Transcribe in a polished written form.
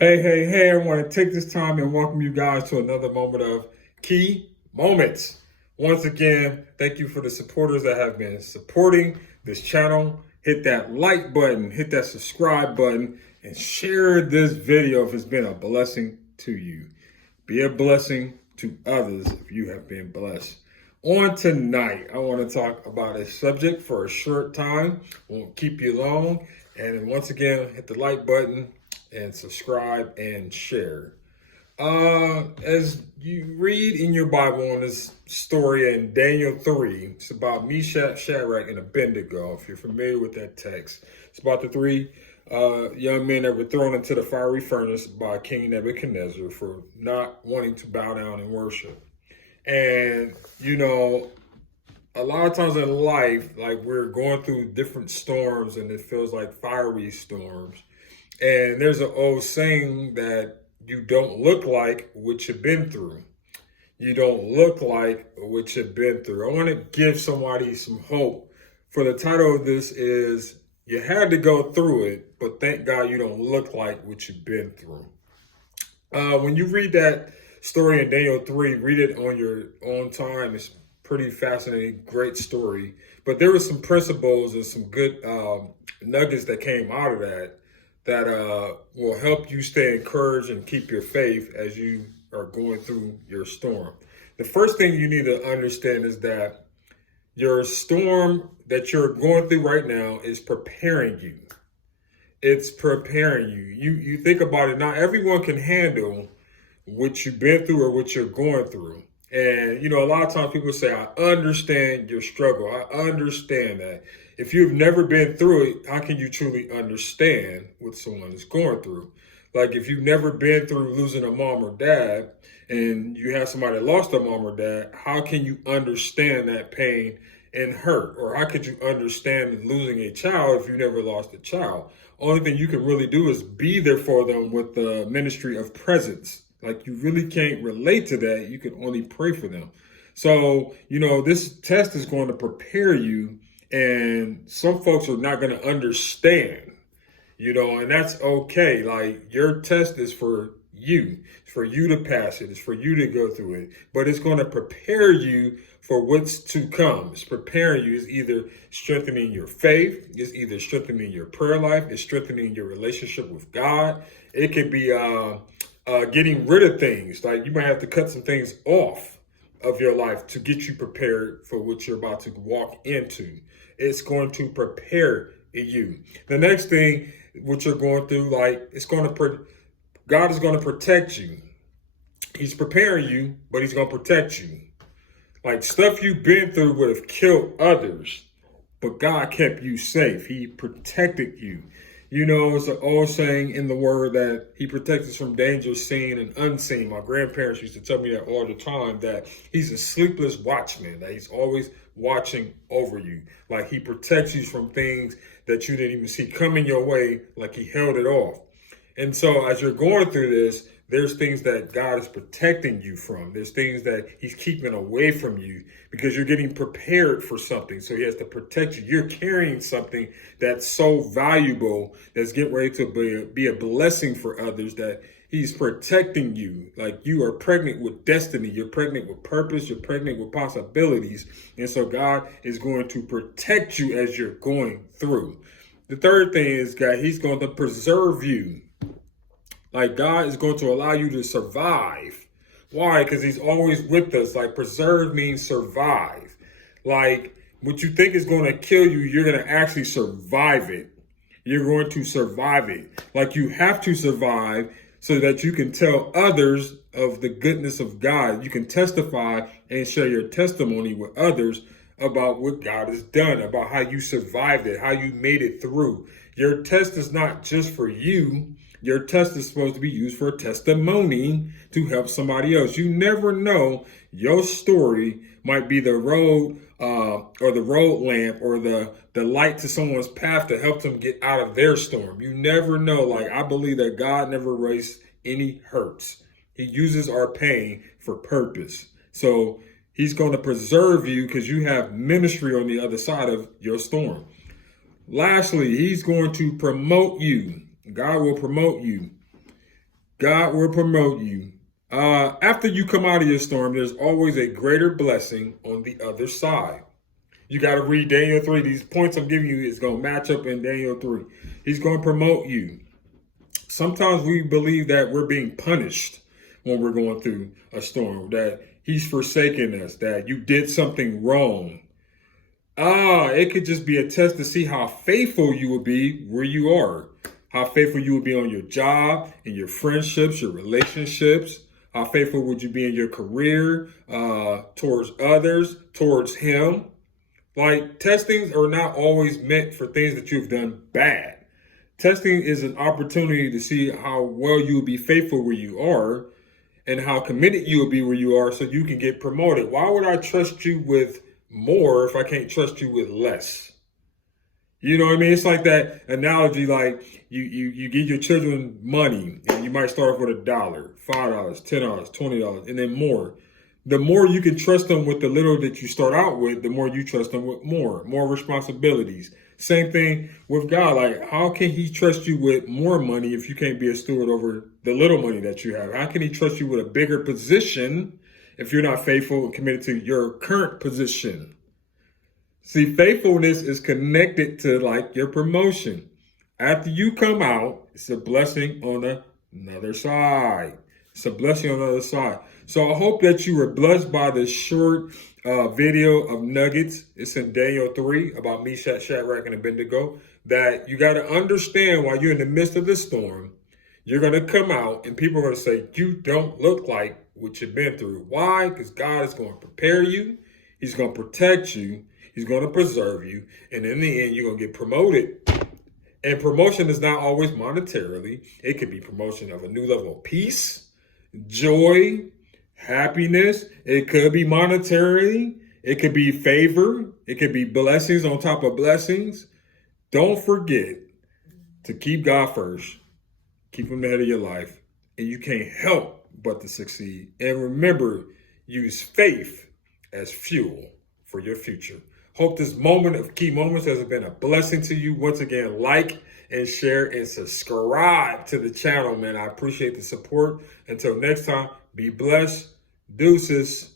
Hey, I want to take this time and welcome you guys to another moment of Key Moments. Once again, thank you for the supporters that have been supporting this channel. Hit that like button, hit that subscribe button, and share this video if it's been a blessing to you. Be a blessing to others if you have been blessed. On tonight, I want to talk about a subject for a short time. Won't keep you long. And once again, hit the like button and subscribe and share. As you read in your Bible on this story in Daniel 3, it's about Meshach, Shadrach, and Abednego. If you're familiar with that text, it's about the three young men that were thrown into the fiery furnace by King Nebuchadnezzar for not wanting to bow down and worship. And, a lot of times in life, like we're going through different storms and it feels like fiery storms. And there's an old saying that you don't look like what you've been through. You don't look like what you've been through. I want to give somebody some hope. For the title of this is You Had to Go Through It, but thank God you don't look like what you've been through. When you read that story in Daniel 3, read it on your own time. It's pretty fascinating, great story. But there were some principles and some good nuggets that came out of that will help you stay encouraged and keep your faith as you are going through your storm. The first thing you need to understand is that your storm that you're going through right now is preparing you. It's preparing you. You think about it. Not everyone can handle what you've been through or what you're going through. And, a lot of times people say, I understand your struggle. I understand that. If you've never been through it, how can you truly understand what someone is going through? Like if you've never been through losing a mom or dad and you have somebody that lost a mom or dad, how can you understand that pain and hurt? Or how could you understand losing a child if you never lost a child? Only thing you can really do is be there for them with the ministry of presence. Like you really can't relate to that. You can only pray for them. So, this test is going to prepare you, and some folks are not going to understand, and that's okay. Like your test is for you. It's for you to pass it. It's for you to go through it. But it's going to prepare you for what's to come. It's preparing you. It's either strengthening your faith. It's either strengthening your prayer life. It's strengthening your relationship with God. It could be getting rid of things. Like you might have to cut some things off of your life to get you prepared for what you're about to walk into. It's going to prepare you. The next thing, what you're going through, like God is going to protect you. He's preparing you, but he's going to protect you. Like stuff you've been through would have killed others, but God kept you safe. He protected you. It's an old saying in the word that he protects us from danger seen and unseen. My grandparents used to tell me that all the time, that he's a sleepless watchman, that he's always watching over you. Like he protects you from things that you didn't even see coming your way, like he held it off. And so as you're going through this, there's things that God is protecting you from. There's things that he's keeping away from you because you're getting prepared for something. So he has to protect you. You're carrying something that's so valuable, that's getting ready to be a blessing for others, that he's protecting you. Like you are pregnant with destiny. You're pregnant with purpose. You're pregnant with possibilities. And so God is going to protect you as you're going through. The third thing is, God, he's going to preserve you. Like God is going to allow you to survive. Why? Because he's always with us. Like preserve means survive. Like what you think is going to kill you, you're going to actually survive it. You're going to survive it. Like you have to survive so that you can tell others of the goodness of God. You can testify and share your testimony with others about what God has done, about how you survived it, how you made it through. Your test is not just for you. Your test is supposed to be used for a testimony to help somebody else. You never know. Your story might be the road or the road lamp or the light to someone's path to help them get out of their storm. You never know. Like I believe that God never wastes any hurts. He uses our pain for purpose. So he's going to preserve you because you have ministry on the other side of your storm. Lastly, he's going to promote you. God will promote you. God will promote you. After you come out of your storm, there's always a greater blessing on the other side. You got to read Daniel 3. These points I'm giving you is going to match up in Daniel 3. He's going to promote you. Sometimes we believe that we're being punished when we're going through a storm, that he's forsaken us, that you did something wrong. It could just be a test to see how faithful you will be where you are, how faithful you will be on your job, in your friendships, your relationships. How faithful would you be in your career, towards others, towards him? Like, testings are not always meant for things that you've done bad. Testing is an opportunity to see how well you will be faithful where you are and how committed you will be where you are so you can get promoted. Why would I trust you with more if I can't trust you with less? You know what I mean? It's like that analogy, like you give your children money and you might start off with $1, $5, $10, $20, and then more. The more you can trust them with the little that you start out with, the more you trust them with more responsibilities. Same thing with God. Like, how can he trust you with more money if you can't be a steward over the little money that you have? How can he trust you with a bigger position if you're not faithful and committed to your current position? See, faithfulness is connected to like your promotion. After you come out, it's a blessing on another side. It's a blessing on the other side. So I hope that you were blessed by this short video of nuggets. It's in Daniel 3 about Meshach, Shadrach, and Abednego. That you got to understand while you're in the midst of the storm, you're going to come out and people are going to say, you don't look like what you've been through. Why? Because God is going to prepare you. He's going to protect you. He's going to preserve you. And in the end, you're going to get promoted. And promotion is not always monetarily. It could be promotion of a new level of peace, joy, happiness. It could be monetarily. It could be favor. It could be blessings on top of blessings. Don't forget to keep God first. Keep him ahead of your life. And you can't help but to succeed. And remember, use faith as fuel for your future. Hope this moment of key moments has been a blessing to you. Once again, like and share and subscribe to the channel, man. I appreciate the support. Until next time, be blessed. Deuces.